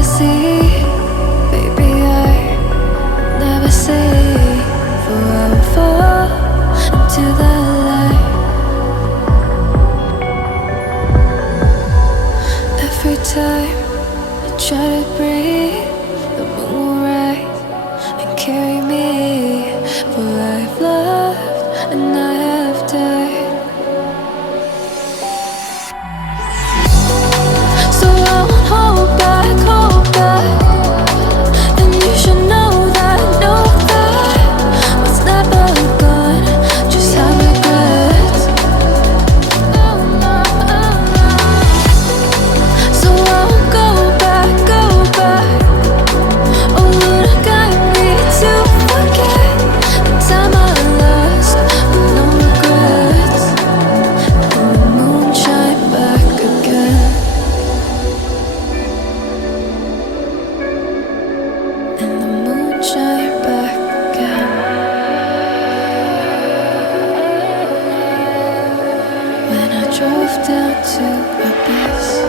never see, baby, I never say, for I will fall into the light. Every time I try to breathe, the moon will rise and carry me, for I've loved and I have died. So I won't hold back, and you should know that what's never gone just have regrets. So I won't go back. Oh Lord, guide me to forget the time I lost with no regrets. And the moon shine back again. And the moon shine back again. When I drove down to abyss.